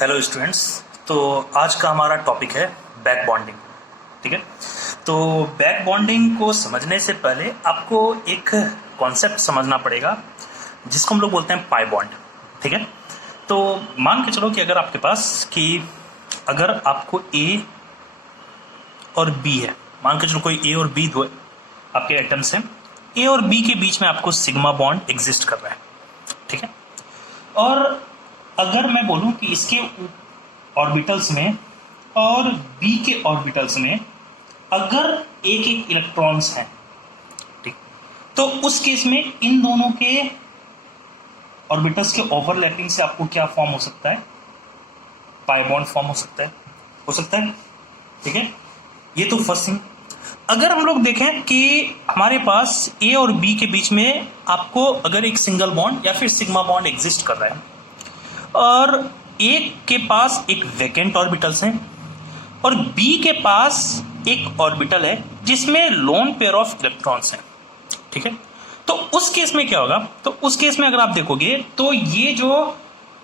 Hello students. तो आज का हमारा टॉपिक है बैक बॉन्डिंग। ठीक है, तो बैक बॉन्डिंग को समझने से पहले आपको एक कॉन्सेप्ट समझना पड़ेगा जिसको हम लोग बोलते हैं पाई बॉन्ड। ठीक है, तो मान के चलो कि अगर आपके पास अगर आपको ए और बी है, मान के चलो कोई ए और बी दो आपके एटम्स हैं, ए और बी के बीच में आपको सिग्मा बॉन्ड एग्जिस्ट कर रहा है। ठीक है, और अगर मैं बोलूं कि इसके ऑर्बिटल्स में और बी के ऑर्बिटल्स में अगर एक एक इलेक्ट्रॉन्स हैं, ठीक, तो उस केस में इन दोनों के ऑर्बिटल्स के ओवरलैपिंग से आपको क्या फॉर्म हो सकता है? पाई बॉन्ड फॉर्म हो सकता है, ठीक है। ये तो फर्स्ट थिंग। अगर हम लोग देखें कि हमारे पास ए और बी के बीच में आपको अगर एक सिंगल बॉन्ड या फिर सिग्मा बॉन्ड एग्जिस्ट कर रहा है और ए के पास एक वैकेंट ऑर्बिटल्स हैं और बी के पास एक ऑर्बिटल है जिसमें लोन पेयर ऑफ इलेक्ट्रॉन्स हैं, ठीक है, तो उस केस में क्या होगा? तो उस केस में अगर आप देखोगे तो ये जो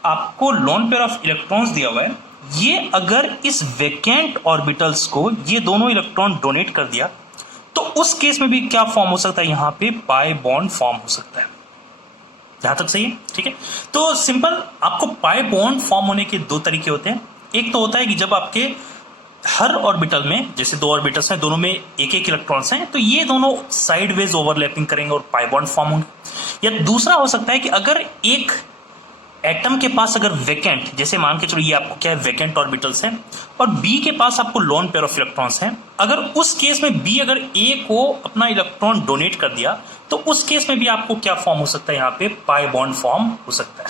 आपको लोन पेयर ऑफ इलेक्ट्रॉन्स दिया हुआ है, ये अगर इस वैकेंट ऑर्बिटल्स को ये दोनों इलेक्ट्रॉन डोनेट कर दिया तो उस केस में भी क्या फॉर्म हो सकता है? यहां पे पाई बॉन्ड फॉर्म हो सकता है। यहां तक सही है? ठीक है, तो सिंपल आपको पाई बॉन्ड फॉर्म होने के दो तरीके होते हैं। एक तो होता है कि जब आपके हर ऑर्बिटल में, जैसे दो ऑर्बिटल्स हैं, दोनों में एक एक इलेक्ट्रॉन्स हैं, तो ये दोनों साइडवेज ओवरलैपिंग करेंगे और पाई बॉन्ड फॉर्म होंगे। या दूसरा हो सकता है कि अगर एक एटम के पास अगर वैकेंट, जैसे मान के चलो ये आपको क्या है, वैकेंट ऑर्बिटल्स हैं और बी के पास आपको लोन पेयर ऑफ इलेक्ट्रॉन्स हैं, अगर उस केस में बी अगर ए को अपना इलेक्ट्रॉन डोनेट कर दिया तो उस केस में भी आपको क्या फॉर्म हो सकता है? यहाँ पे पाई बॉन्ड फॉर्म हो सकता है।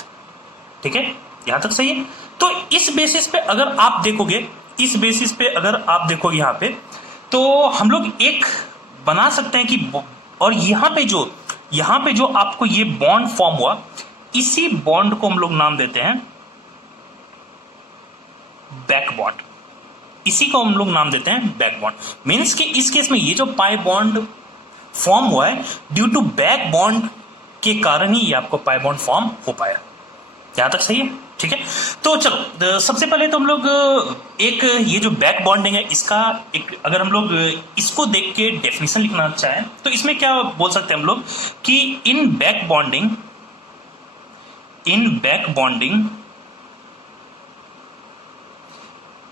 ठीक है, यहां तक सही है। तो इस बेसिस पे अगर आप देखोगे, यहाँ पे तो हम लोग एक बना सकते हैं कि, और यहां पे जो आपको ये बॉन्ड फॉर्म हुआ, इसी बॉन्ड को हम लोग नाम देते हैं बैक बॉन्ड। इसी को हम लोग नाम देते हैं बैक बॉन्ड। मींस कि इस केस में ये जो पाई बॉन्ड फॉर्म हुआ है, ड्यू टू बैक बॉन्ड के कारण ही ये आपको पाई बॉन्ड फॉर्म हो पाया। यहां तक सही है? ठीक है, तो चलो सबसे पहले तो हम लोग एक ये जो बैक बॉन्डिंग है, इसका एक अगर हम लोग इसको देख के डेफिनेशन लिखना चाहें तो इसमें क्या बोल सकते हैं हम लोग कि in back bonding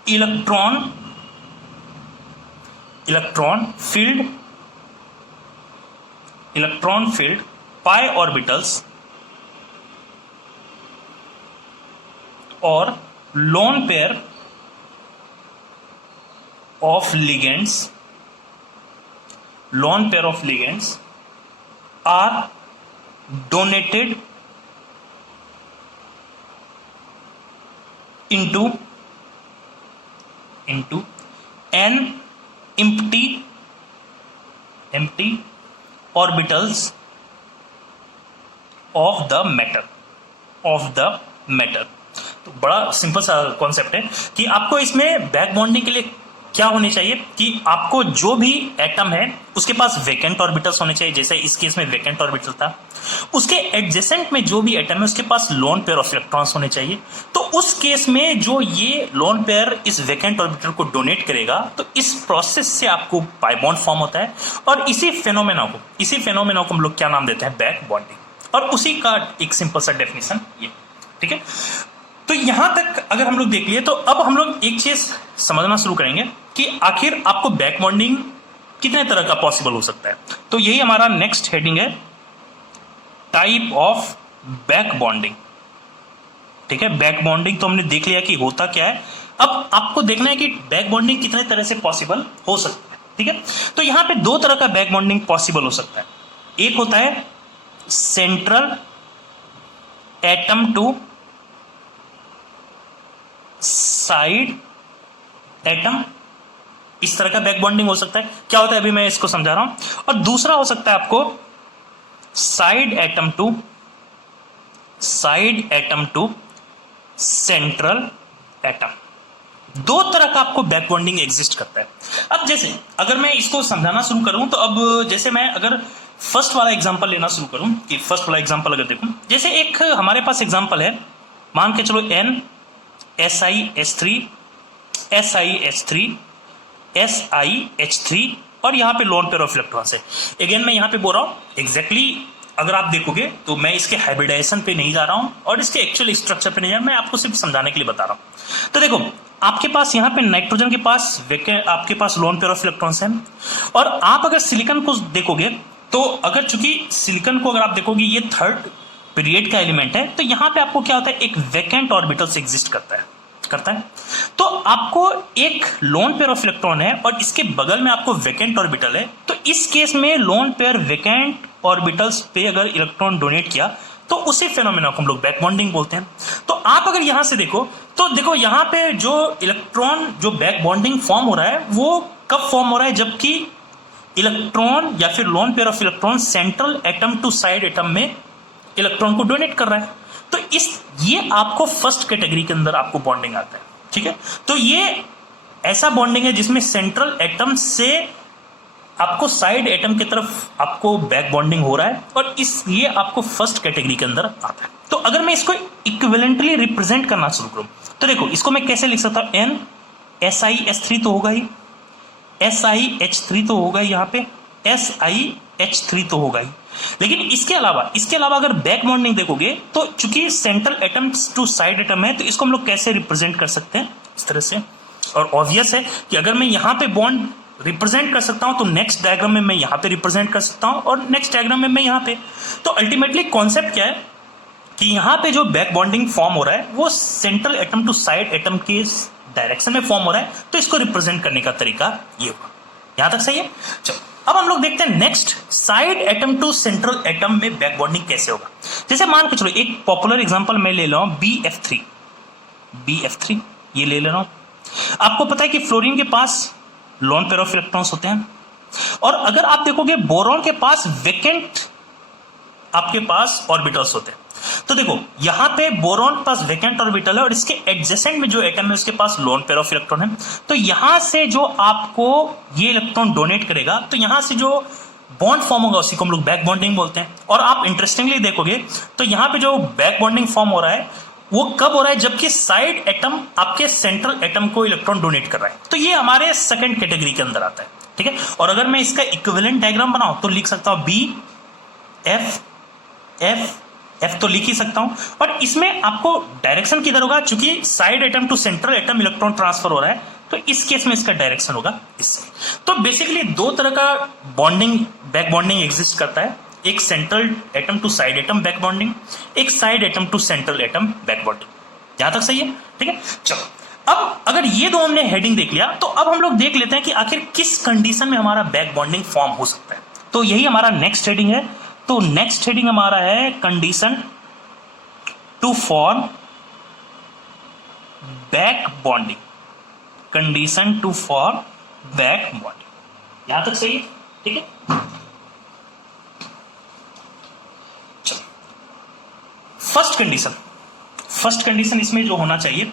electron filled pi orbitals और lone pair of ligands are donated into an empty orbitals of the matter। तो बड़ा सिंपल सा कॉन्सेप्ट है कि आपको इसमें बैक बॉन्डिंग के लिए क्या होने चाहिए कि आपको जो भी एटम है उसके पास वैकेंट ऑर्बिटल्स होने चाहिए। जैसे इस केस में वैकेंट ऑर्बिटल था, उसके एडजेसेंट में जो भी एटम है उसके पास लोन पेयर ऑफ इलेक्ट्रॉन्स होने चाहिए। तो उस केस में जो ये लोन पेयर इस वैकेंट ऑर्बिटल को डोनेट करेगा तो इस प्रोसेस से आपको पाई बॉन्ड फॉर्म होता है। और इसी फेनोमेना को हम लोग क्या नाम देते हैं? Back bonding. और उसी का एक सिंपल सा डेफिनेशन ये। ठीक है, तो यहां तक अगर हम लोग देख लिए तो अब हम लोग एक चीज समझना शुरू करेंगे कि आखिर आपको बैक बॉन्डिंग कितने तरह का पॉसिबल हो सकता है। तो यही हमारा नेक्स्ट हेडिंग है, टाइप ऑफ बैक बॉन्डिंग। ठीक है, बैक बॉन्डिंग तो हमने देख लिया कि होता क्या है। अब आपको देखना है कि बैक बॉन्डिंग कितने तरह से पॉसिबल हो सकता है। ठीक है, तो यहां पे दो तरह का बैक बॉन्डिंग पॉसिबल हो सकता है। एक होता है central atom to side atom, इस तरह का बैक बॉन्डिंग हो सकता है। क्या होता है अभी मैं इसको समझा रहा हूं। और दूसरा हो सकता है आपको side atom to central atom. दो तरह का आपको बैक बॉन्डिंग एग्जिस्ट करता है। अब जैसे अगर मैं इसको समझाना शुरू करूं तो अब जैसे मैं अगर फर्स्ट वाला एग्जांपल लेना शुरू करूं कि फर्स्ट वाला एग्जांपल अगर देखूं, जैसे एक हमारे पास एग्जांपल है, मान के चलो n SiH3, SiH3, SiH3 और यहाँ पे लोन पेयर ऑफ इलेक्ट्रॉन्स है। अगेन मैं यहाँ पे बोल रहा हूँ एग्जैक्टली अगर आप देखोगे तो मैं इसके हाइब्रिडाइजेशन पे नहीं जा रहा हूँ और इसके एक्चुअल स्ट्रक्चर पे नहीं जा रहा, मैं आपको सिर्फ समझाने के लिए बता रहा हूँ। तो देखो आपके पास यहाँ पे नाइट्रोजन के पास आपके पास लोन पेयर ऑफ इलेक्ट्रॉन्स हैं और आप अगर सिलिकॉन को देखोगे तो अगर चूंकि सिलिकॉन को अगर आप देखोगे ये थर्ड पीरियड का एलिमेंट है तो यहाँ पे आपको क्या होता है, एक वैकेंट ऑर्बिटल्स एग्जिस्ट करता है। तो आपको एक लोन पेयर ऑफ इलेक्ट्रॉन है और इसके बगल में आपको वैकेंट ऑर्बिटल है, तो इस केस में लोन पेयर वैकेंट ऑर्बिटल्स पे अगर इलेक्ट्रॉन डोनेट किया तो उसी फेनोमेना को हम लोग बैक बॉन्डिंग बोलते हैं। तो आप अगर यहां से देखो तो देखो यहाँ पे जो इलेक्ट्रॉन जो बैक बॉन्डिंग फॉर्म हो रहा है वो कब फॉर्म हो रहा है, जबकि इलेक्ट्रॉन या फिर lone pair of electron central atom to side atom में इलेक्ट्रॉन को डोनेट कर रहा है। तो ये आपको फर्स्ट कैटेगरी के अंदर आपको बॉन्डिंग आता है, ठीक है। तो ये ऐसा बॉन्डिंग है जिसमें सेंट्रल एटम से आपको साइड एटम की तरफ आपको बैक बॉन्डिंग हो रहा है और ये आपको फर्स्ट कैटेगरी के अंदर आता है। तो अगर मैं इसको इक्विवेलेंटली रिप्रेजेंट करना शुरू करूं तो देखो इसको मैं कैसे लिख सकता हूं, N SiH3 तो होगा ही, SiH3 तो होगा ही, यहाँ पे SiH3 तो होगा ही, लेकिन इसके अलावा अगर बैक बॉन्डिंग देखोगे तो चूंकि central atom to side atom है तो इसको हम लोग कैसे रिप्रेजेंट कर सकते हैं इस तरह से। और ऑब्वियस है कि अगर मैं यहाँ पे बॉन्ड रिप्रेजेंट कर सकता हूं तो नेक्स्ट डायग्राम में मैं यहां पे रिप्रेजेंट कर सकता हूं और नेक्स्ट डायग्राम में मैं यहां पे। तो अल्टीमेटली कॉन्सेप्ट क्या है कि यहां पे जो बैक बॉन्डिंग फॉर्म हो रहा है वो central atom to side atom के डायरेक्शन में फॉर्म हो रहा है, तो इसको रिप्रेजेंट करने का तरीका ये होगा। यहां तक सही है। चलो अब हम लोग देखते हैं next side atom to central atom में बैक बॉन्डिंग कैसे होगा। जैसे मान के चलो एक पॉपुलर एग्जांपल मैं ले रहा हूं BF3 ये ले रहा हूं। आपको पता है कि फ्लोरीन के पास लोन पेयर ऑफ इलेक्ट्रॉन्स होते हैं और अगर आप देखोगे बोरॉन के पास वैकेंट आपके पास ऑर्बिटल्स होते हैं। तो देखो यहां पे बोरॉन के पास वैकेंट ऑर्बिटल है और इसके एडजेसेंट में जो एटम है उसके पास लोन पेयर ऑफ इलेक्ट्रॉन है। तो यहां से जो आपको ये इलेक्ट्रॉन डोनेट करेगा तो यहां से जो बॉन्ड फॉर्म होगा उसी को हम लोग बैक बॉन्डिंग बोलते हैं। और आप इंटरेस्टिंगली देखोगे तो यहां पे जो बैक बॉन्डिंग फॉर्म हो रहा है वो कब हो रहा है, जबकि साइड एटम आपके सेंट्रल एटम को इलेक्ट्रॉन डोनेट कर रहा है। तो ये हमारे सेकंड कैटेगरी के अंदर आता है, ठीक है। और अगर मैं इसका इक्विवेलेंट डायग्राम बनाऊं तो लिख सकता हूं BF तो लिख ही सकता हूं, और इसमें आपको डायरेक्शन किधर होगा, चूंकि side atom to central atom electron transfer हो रहा है तो इस केस में इसका डायरेक्शन होगा इससे। तो बेसिकली दो तरह का बॉन्डिंग बैक बॉन्डिंग एग्जिस्ट करता है, एक central atom to side atom back bonding, एक side atom to central atom back bonding. यहां तक सही है, ठीक है। चलो अब अगर ये दो हमने हेडिंग देख लिया तो अब हम लोग देख लेते हैं कि आखिर किस कंडीशन में हमारा बैक बॉन्डिंग फॉर्म हो सकता है। तो यही हमारा नेक्स्ट हेडिंग है। तो नेक्स्ट हेडिंग हमारा है condition to form back bonding, condition to form back bonding. यहां तक सही है, ठीक है। फर्स्ट कंडीशन इसमें जो होना चाहिए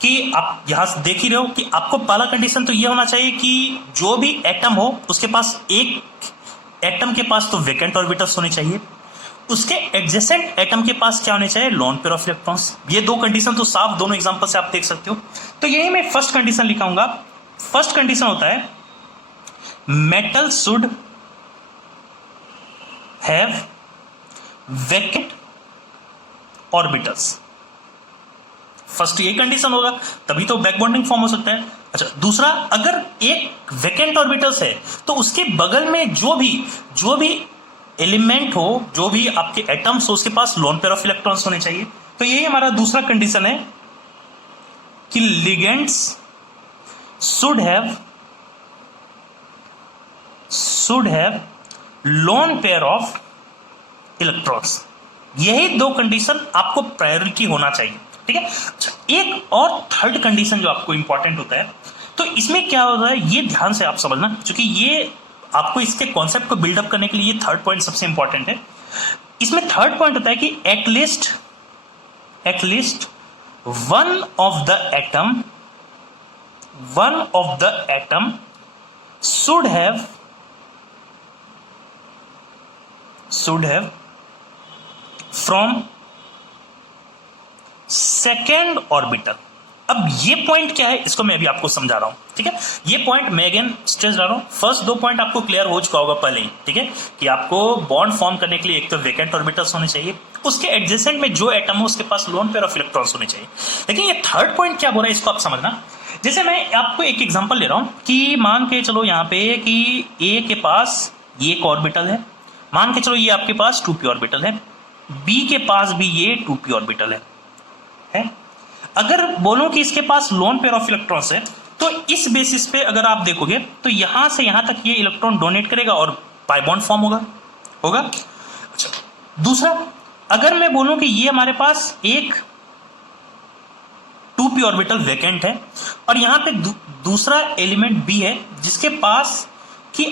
कि आप यहां से देख ही रहे हो कि आपको पहला कंडीशन तो ये होना चाहिए कि जो भी एटम हो उसके पास एक एटम के पास तो वैकेंट ऑर्बिटल्स होने चाहिए, उसके एडजेसेंट एटम के पास क्या होने चाहिए, लोन पेयर ऑफ इलेक्ट्रॉन्स। ये दो कंडीशन तो साफ दोनों एग्जांपल से आप देख सकते हो। तो यही मैं फर्स्ट कंडीशन लिखाऊंगा। फर्स्ट कंडीशन होता है metal should have vacant orbitals. First ये कंडीशन होगा तभी तो बैक बॉन्डिंग फॉर्म हो सकता है। अच्छा दूसरा, अगर एक वैकेंट ऑर्बिटल्स है तो उसके बगल में जो भी एलिमेंट हो, जो भी आपके एटम्स हो, उसके पास लोन पेयर ऑफ इलेक्ट्रॉन्स होने चाहिए। तो यही हमारा दूसरा कंडीशन है कि ligands should have loan pair of electrons. यही दो कंडीशन आपको प्रायोरिटी होना चाहिए, ठीक है। अच्छा एक और थर्ड कंडीशन जो आपको इंपॉर्टेंट होता है, तो इसमें क्या होता है ये ध्यान से आप समझना, क्योंकि ये आपको इसके कॉन्सेप्ट को बिल्डअप करने के लिए ये थर्ड पॉइंट सबसे इंपॉर्टेंट है। इसमें थर्ड पॉइंट होता है कि at least one of the atom should have from second orbital. अब ये पॉइंट क्या है इसको मैं अभी आपको समझा रहा हूं, ठीक है। ये पॉइंट मैं अगेन स्ट्रेस डाल रहा हूं। फर्स्ट 2 पॉइंट आपको क्लियर हो चुका होगा पहले ही, ठीक है, कि आपको बॉन्ड फॉर्म करने के लिए एक तो वेकेंट ऑर्बिटल्स होने चाहिए, उसके एडजेसेंट में जो एटम हो उसके पास लोन पेयर ऑफ इलेक्ट्रॉन्स होने चाहिए। लेकिन ये थर्ड पॉइंट क्या बोल रहा है इसको आप समझना। जैसे मैं आपको एक एग्जांपल ले रहा हूं कि मान के चलो यहाँ पे कि ए के पास ये एक ऑर्बिटल है, मान के चलो ये आपके पास 2p ऑर्बिटल है, बी के पास भी ये 2p ऑर्बिटल है। अगर बोलूं कि इसके पास लोन पेयर ऑफ इलेक्ट्रॉन्स है तो इस बेसिस पे अगर आप देखोगे तो यहां से यहां तक ये इलेक्ट्रॉन डोनेट करेगा और पाई बॉन्ड फॉर्म होगा। अच्छा, दूसरा, अगर मैं बोलूं कि ये हमारे पास एक 2p ऑर्बिटल वैकेंट है और यहां पे दूसरा एलिमेंट बी है जिसके पास कि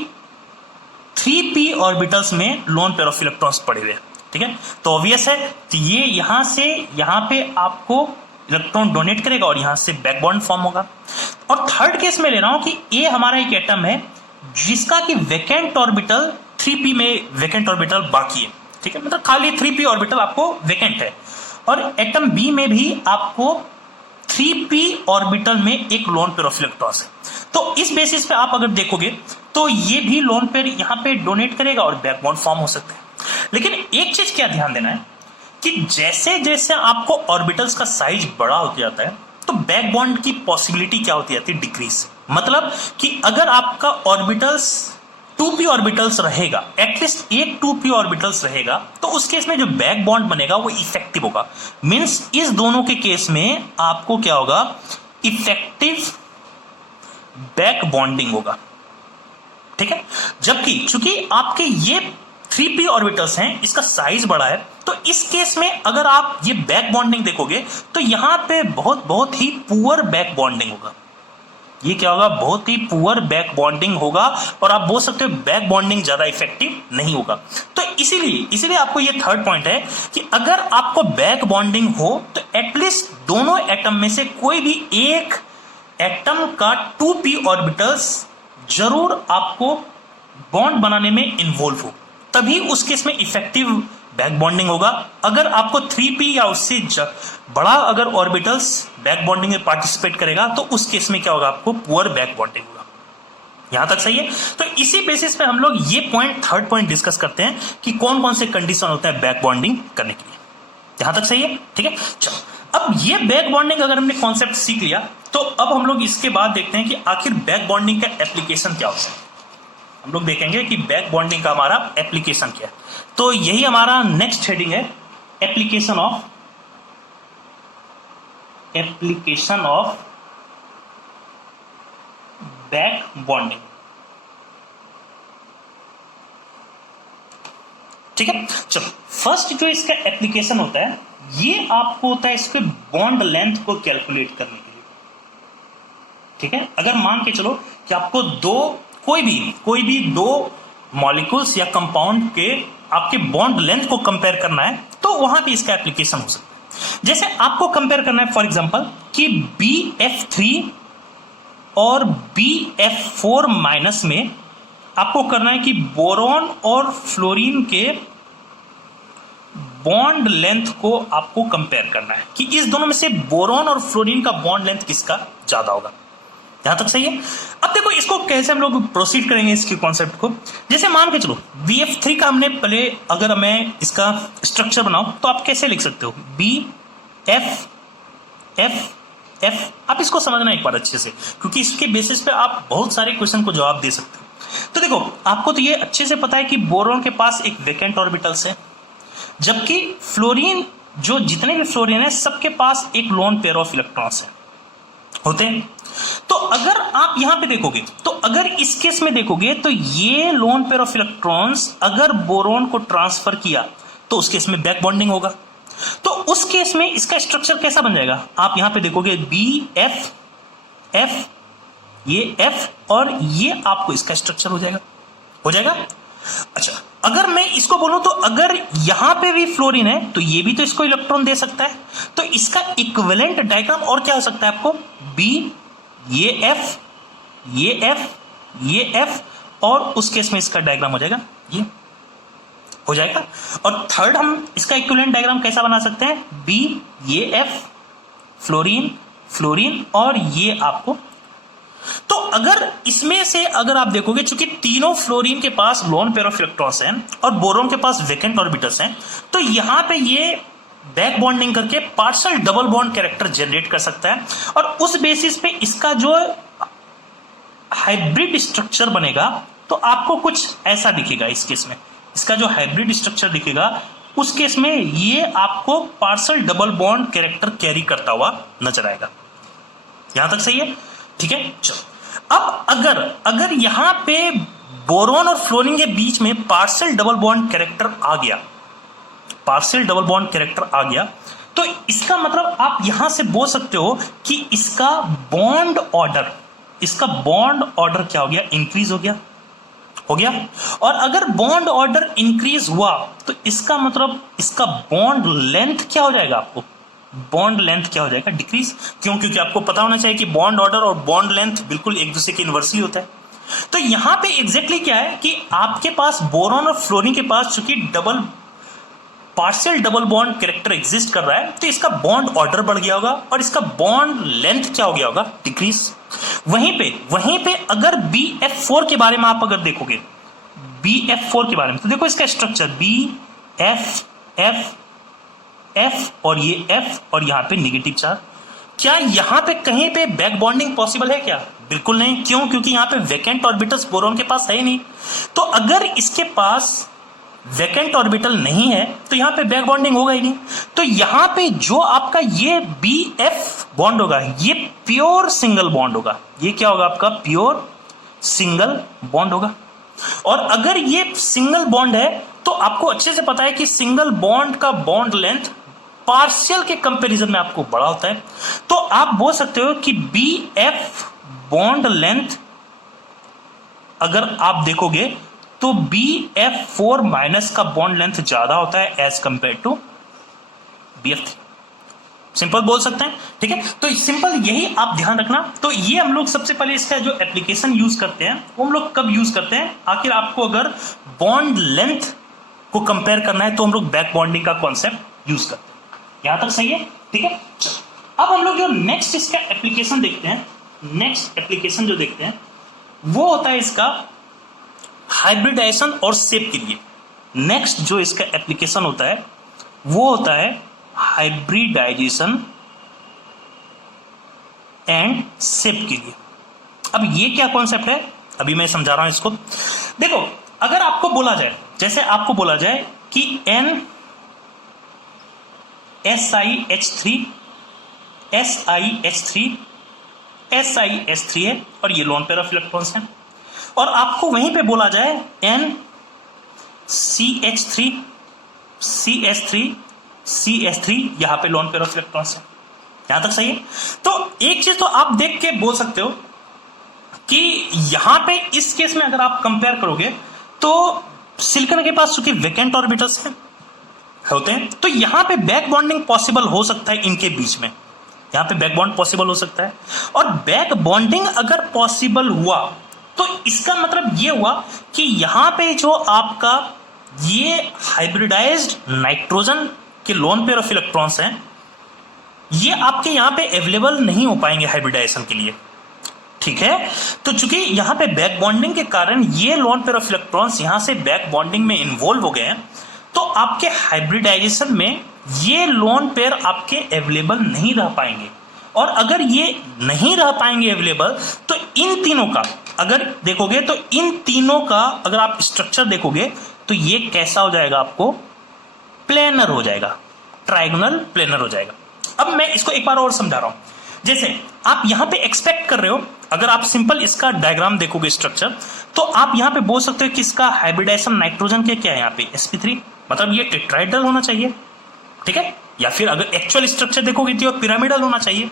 3p ऑर्बिटल्स में लोन पेयर ऑफ इलेक्ट्रॉन्स पड़े हुए हैं, ठीक है, तो ऑब्वियस है तो ये यहां से यहां पे आपको इलेक्ट्रॉन डोनेट करेगा और यहां से बैक बॉन्ड फॉर्म होगा। और थर्ड केस में ले रहा हूं कि ए हमारा एक एटम है जिसका कि वैकेंट ऑर्बिटल 3p में वैकेंट ऑर्बिटल बाकी है, ठीक है, मतलब खाली 3p ऑर्बिटल आपको वैकेंट है, और एटम बी में भी आपको 3p ऑर्बिटल में एक लोन पेयर ऑफ इलेक्ट्रॉन्स है। तो इस बेसिस पे आप अगर देखोगे तो ये भी लोन पेयर यहां पे डोनेट करेगा और बैक बॉन्ड फॉर्म हो सकता है। लेकिन एक चीज क्या ध्यान देना है कि जैसे जैसे आपको ऑर्बिटल्स का साइज बड़ा होता जाता है तो बैक बॉन्ड की पॉसिबिलिटी क्या होती जाती है, डिक्रीज। मतलब कि अगर आपका ऑर्बिटल्स 2p ऑर्बिटल्स रहेगा, एटलीस्ट एक 2p ऑर्बिटल्स रहेगा, तो उस केस में जो बैक बॉन्ड बनेगा वो इफेक्टिव होगा। मींस इस दोनों के केस में आपको क्या होगा, इफेक्टिव बैक बॉन्डिंग होगा, ठीक है। जबकि चूंकि आपके ये 3p ऑर्बिटल्स हैं, इसका साइज बड़ा है, तो इस केस में अगर आप ये बैक बॉन्डिंग देखोगे तो यहां पे बहुत ही पुअर बैक बॉन्डिंग होगा। ये क्या होगा, बहुत ही पुअर बैक बॉन्डिंग होगा, और आप बोल सकते हो बैक बॉन्डिंग ज्यादा इफेक्टिव नहीं होगा। तो इसीलिए आपको ये थर्ड पॉइंट है कि अगर आपको बैक बॉन्डिंग हो तो एटलीस्ट दोनों एटम में से कोई भी एक एटम का 2p ऑर्बिटल्स जरूर आपको बॉन्ड बनाने में इन्वॉल्व हो, तभी उस केस में इफेक्टिव बैक बॉन्डिंग होगा। अगर आपको 3p या उससे बड़ा अगर ऑर्बिटल्स बैक बॉन्डिंग में पार्टिसिपेट करेगा तो उस केस में क्या होगा, आपको पुअर बैक बॉन्डिंग होगा। यहां तक सही है। तो इसी बेसिस पे हम लोग ये पॉइंट थर्ड पॉइंट डिस्कस करते हैं कि कौन कौन से कंडीशन होते हैं बैक बॉन्डिंग करने के लिए। यहां तक सही है, ठीक है। चलो, अब ये बैक बॉन्डिंग अगर हमने कॉन्सेप्ट सीख लिया तो अब हम लोग इसके बाद देखते हैं कि आखिर बैक बॉन्डिंग का एप्लीकेशन क्या होता है। हम लोग देखेंगे कि बैक बॉन्डिंग का हमारा एप्लीकेशन क्या है। तो यही हमारा नेक्स्ट हेडिंग है, एप्लीकेशन ऑफ बैक बॉन्डिंग, ठीक है। चलो, फर्स्ट जो इसका एप्लीकेशन होता है ये आपको होता है इसके बॉन्ड लेंथ को कैलकुलेट करने के लिए, ठीक है। अगर मान के चलो कि आपको कोई भी दो मॉलिक्यूल्स या कंपाउंड के आपके बॉन्ड लेंथ को कंपेयर करना है तो वहां पे इसका एप्लीकेशन हो सकता है। जैसे आपको कंपेयर करना है फॉर एग्जांपल कि BF3 और BF4 माइनस में आपको करना है कि बोरॉन और फ्लोरीन के बॉन्ड लेंथ को आपको कंपेयर करना है कि इस दोनों में से बोरॉन और फ्लोरीन का बॉन्ड लेंथ किसका ज्यादा होगा। यहां तक सही है। अब देखो इसको कैसे हम लोग प्रोसीड करेंगे इसके कॉन्सेप्ट को। जैसे मान के चलो BF3 का हमने पहले, अगर मैं इसका स्ट्रक्चर बनाऊं तो आप कैसे लिख सकते हो, BF आप इसको समझना एक बार अच्छे से, क्योंकि इसके बेसिस पे आप बहुत सारे क्वेश्चन को जवाब दे सकते हो। तो देखो आपको तो ये अच्छे से पता है कि बोरॉन के पास एक वैकेंट ऑर्बिटल्स है, जबकि फ्लोरीन, जो जितने भी फ्लोरीन है सबके पास एक लोन पेयर ऑफ इलेक्ट्रॉन्स होते हैं। तो अगर आप यहां पे देखोगे तो अगर इस केस में देखोगे तो ये लोन पेयर ऑफ इलेक्ट्रॉन्स अगर बोरॉन को ट्रांसफर किया तो उस केस में बैक बॉन्डिंग होगा। तो उस केस में इसका स्ट्रक्चर कैसा बन जाएगा, आप यहां पे देखोगे BF, ये F और ये आपको इसका स्ट्रक्चर हो जाएगा। अच्छा, अगर मैं इसको बोलूं तो अगर यहां पे भी फ्लोरीन है तो ये भी तो इसको इलेक्ट्रॉन दे सकता है, तो इसका इक्विवेलेंट डायग्राम और क्या हो सकता है आपको, B, ये F और उस केस में इसका डायग्राम हो जाएगा, ये हो जाएगा। और थर्ड हम इसका इक्विवेलेंट डायग्राम कैसा बना सकते हैं, B, ये F, फ्लोरीन, फ्लोरीन और ये आपको। तो अगर इसमें से अगर आप देखोगे, चूंकि तीनों फ्लोरीन के पास लोन पेयर ऑफ इलेक्ट्रॉन्स हैं और बोरोन के पास वैकेंट ऑर्बिटल्स हैं, तो यहां पे ये बैक बॉन्डिंग करके partial double bond character generate कर सकता है और उस बेसिस पे इसका जो हाइब्रिड स्ट्रक्चर बनेगा तो आपको कुछ ऐसा दिखेगा। इस केस में इसका जो हाइब्रिड स्ट्रक्चर दिखेगा उस केस में ये आपको partial double bond character carry करता हुआ नजर आएगा। यहां तक सही है? ठीक है, चलो अब अगर यहां पे बोरोन और फ्लोरीन के बीच में पार्शियल डबल बॉन्ड कैरेक्टर आ गया, पार्शियल डबल बॉन्ड कैरेक्टर आ गया, तो इसका मतलब आप यहां से बोल सकते हो कि इसका बॉन्ड ऑर्डर क्या हो गया? इंक्रीज हो गया। और अगर बॉन्ड ऑर्डर इंक्रीज हुआ तो इसका मतलब इसका बॉन्ड लेंथ क्या हो जाएगा? आपको बॉन्ड लेंथ क्या हो जाएगा? डिक्रीज। क्यों? क्योंकि आपको पता होना चाहिए कि बॉन्ड ऑर्डर और बॉन्ड लेंथ बिल्कुल एक दूसरे के इनवर्सली होता है। तो यहां पे एग्जैक्टली क्या है कि आपके पास बोरोन और फ्लोरीन के पास चूंकि partial double bond character exist कर रहा है, तो इसका बॉन्ड ऑर्डर बढ़ गया होगा और इसका बॉन्ड लेंथ क्या हो गया होगा? डिक्रीज। वहीं पे अगर BF4 के बारे में आप अगर देखोगे, BF4 के बारे में, तो देखो इसका स्ट्रक्चर BF और ये F और यहां पे नेगेटिव चार्ज। क्या यहां पे कहीं पे बैक बॉन्डिंग पॉसिबल है क्या? बिल्कुल नहीं। क्यों? क्योंकि यहां पे वैकेंट ऑर्बिटल्स बोरोन के पास है ही नहीं। तो अगर इसके पास वैकेंट ऑर्बिटल नहीं है तो यहां पे बैक बॉन्डिंग होगा ही नहीं। तो यहां पे जो आपका ये BF बॉन्ड होगा ये प्योर सिंगल बॉन्ड होगा। ये क्या होगा? आपका प्योर सिंगल बॉन्ड होगा। और अगर ये सिंगल बॉन्ड है तो आपको अच्छे से पता है कि सिंगल बॉन्ड का बॉन्ड लेंथ पार्शियल के कंपैरिजन में आपको बड़ा होता है। तो आप बोल सकते हो कि BF बॉन्ड लेंथ अगर आप देखोगे तो BF4 माइनस का बॉन्ड लेंथ ज्यादा होता है as compare to BF3। Simple बोल सकते हैं, ठीक है। तो सिंपल यही आप ध्यान रखना। तो ये हम लोग सबसे पहले इसका जो एप्लीकेशन यूज करते हैं वो हम लोग कब यूज करते हैं? आखिर आपको अगर बॉन्ड लेंथ को कंपेयर करना है तो हम लोग बैक बॉन्डिंग का कॉन्सेप्ट यूज करते हैं। यहां तक सही है? ठीक है। अब हम लोग जो नेक्स्ट इसका एप्लीकेशन देखते हैं, नेक्स्ट एप्लीकेशन जो देखते हैं वो होता है इसका हाइब्रिडाइजेशन और शेप के लिए। नेक्स्ट जो इसका एप्लीकेशन होता है वो होता है हाइब्रिडाइजेशन एंड शेप के लिए। अब ये क्या कॉन्सेप्ट है अभी मैं समझा रहा हूं इसको। देखो, अगर आपको बोला जाए, जैसे आपको बोला जाए कि SiH3 है और ये लोन पेयर ऑफ इलेक्ट्रॉन्स है, और आपको वहीं पे बोला जाए NCH3 यहां पे लोन पेयर ऑफ इलेक्ट्रॉन्स है। यहां तक सही है? तो एक चीज तो आप देख के बोल सकते हो कि यहां पे इस केस में अगर आप कंपेयर करोगे तो सिलिकॉन के पास चूंकि वैकेंट ऑर्बिटल्स होते हैं तो यहां पे बैक बॉन्डिंग पॉसिबल हो सकता है इनके बीच में। यहां पे बैक बॉन्ड पॉसिबल हो सकता है, और बैक बॉन्डिंग अगर पॉसिबल हुआ तो इसका मतलब ये हुआ कि यहां पे जो आपका ये हाइब्रिडाइज्ड नाइट्रोजन के लोन पेयर ऑफ इलेक्ट्रॉन्स हैं ये आपके यहां पे अवेलेबल नहीं हो पाएंगे हाइब्रिडाइजेशन के लिए, ठीक है। तो चूंकि यहां पे बैक बॉन्डिंग के कारण ये लोन पेयर ऑफ इलेक्ट्रॉन्स यहां से बैक बॉन्डिंग में इन्वॉल्व हो गए हैं, तो आपके हाइब्रिडाइजेशन में ये लोन पेयर आपके अवेलेबल नहीं रह पाएंगे। और अगर ये नहीं रह पाएंगे अवेलेबल तो इन तीनों का अगर देखोगे तो इन तीनों का अगर आप स्ट्रक्चर देखोगे तो ये कैसा हो जाएगा? आपको प्लेनर हो जाएगा, ट्रायगोनल प्लेनर हो जाएगा। अब मैं इसको एक बार और समझा रहा हूं। जैसे आप यहां पे एक्सपेक्ट कर रहे हो, अगर आप सिंपल इसका डायग्राम देखोगे स्ट्रक्चर, तो आप यहां पे बोल सकते हो कि इसका हाइब्रिडाइजेशन नाइट्रोजन के क्या है? यहां पे sp3, मतलब ये टेट्राहेड्रल होना चाहिए, ठीक है। या फिर अगर एक्चुअल स्ट्रक्चर देखोगे तो पिरामिडल होना चाहिए।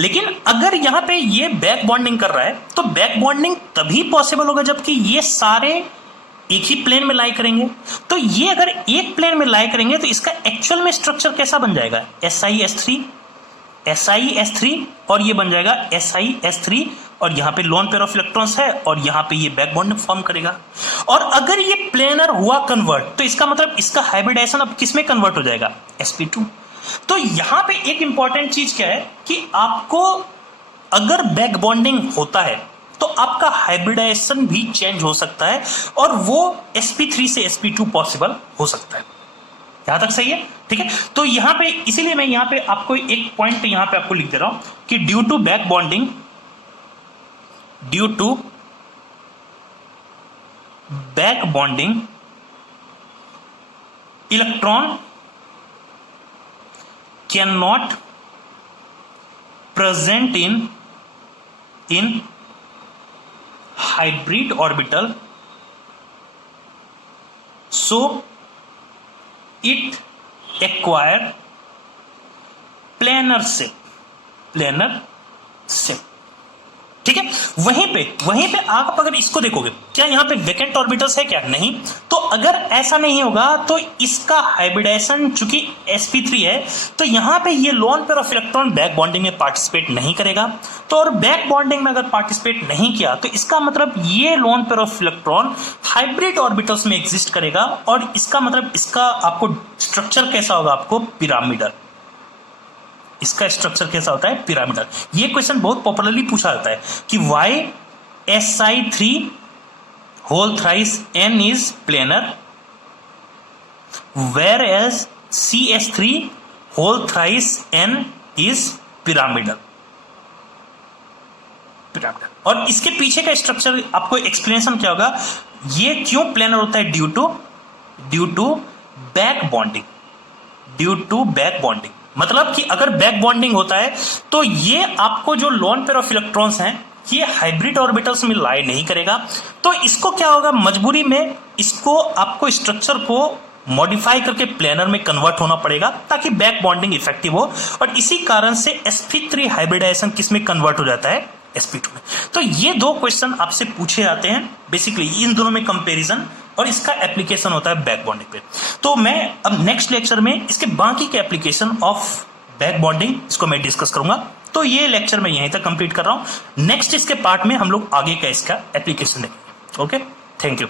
लेकिन अगर यहां पे ये बैक बॉन्डिंग कर रहा है तो बैक बॉन्डिंग तभी पॉसिबल होगा जबकि ये सारे एक ही प्लेन में लाई करेंगे। तो ये अगर एक प्लेन में लाई करेंगे तो इसका एक्चुअल में स्ट्रक्चर कैसा बन जाएगा? SiS3 और ये बन जाएगा SiS3, और यहां पे लोन पेयर ऑफ इलेक्ट्रॉन्स है और यहां पे ये बैक बॉन्ड फॉर्म करेगा। और अगर ये प्लेनर हुआ कन्वर्ट तो इसका मतलब इसका हाइब्रिडाइजेशन अब किस में कन्वर्ट हो जाएगा? sp2। तो यहां पे एक इंपॉर्टेंट चीज क्या है कि आपको अगर बैक बॉन्डिंग होता है तो आपका हाइब्रिडाइजेशन भी चेंज हो सकता है और वो sp3 से sp2 पॉसिबल हो सकता है। यहां तक सही है? ठीक है। तो यहां पे इसीलिए मैं यहां पे आपको एक पॉइंट यहां पे आपको लिख दे रहा हूं कि due to back bonding electron can not present in hybrid orbital, so it acquire planar shape। ठीक है। वहीं पे आप अगर इसको देखोगे, क्या यहां पे वेकेंट ऑर्बिटल्स है क्या? नहीं। तो अगर ऐसा नहीं होगा तो इसका हाइब्रिडाइजेशन चूंकि sp3 है तो यहां पे ये loan pair of electron back bonding में पार्टिसिपेट नहीं करेगा। तो और बैक बॉन्डिंग में अगर पार्टिसिपेट नहीं किया तो इसका मतलब ये loan pair of electron hybrid orbitals में एग्जिस्ट करेगा और इसका मतलब इसका आपको स्ट्रक्चर कैसा होगा? आपको पिरामिडल। इसका स्ट्रक्चर कैसा होता है? पिरामिडल। ये क्वेश्चन बहुत पॉपुलरली पूछा जाता है कि why si3 whole thrice n is planar whereas cs3 whole thrice n is pyramidal. और इसके पीछे का स्ट्रक्चर आपको एक्सप्लेनेशन क्या होगा? ये क्यों प्लेनर होता है? Due to back bonding. मतलब कि अगर बैक बॉन्डिंग होता है तो ये आपको जो लोन पेयर ऑफ इलेक्ट्रॉन्स हैं ये हाइब्रिड ऑर्बिटल्स में लाई नहीं करेगा। तो इसको क्या होगा? मजबूरी में इसको आपको स्ट्रक्चर को मॉडिफाई करके प्लेनर में कन्वर्ट होना पड़ेगा ताकि बैक बॉन्डिंग इफेक्टिव हो। और इसी कारण से sp3 हाइब्रिडाइजेशन किस में कन्वर्ट हो जाता है? sp2 में। तो ये दो क्वेश्चन आपसे पूछे जाते हैं बेसिकली, इन दोनों में कंपैरिजन और इसका एप्लीकेशन होता है बैक बॉन्डिंग पे। तो मैं अब नेक्स्ट लेक्चर में इसके बाकी के एप्लीकेशन ऑफ बैक बॉन्डिंग इसको मैं डिस्कस करूंगा। तो ये लेक्चर मैं यहीं तक कंप्लीट कर रहा हूं। नेक्स्ट इसके पार्ट में हम लोग आगे का इसका एप्लीकेशन देखेंगे। Okay, thank you.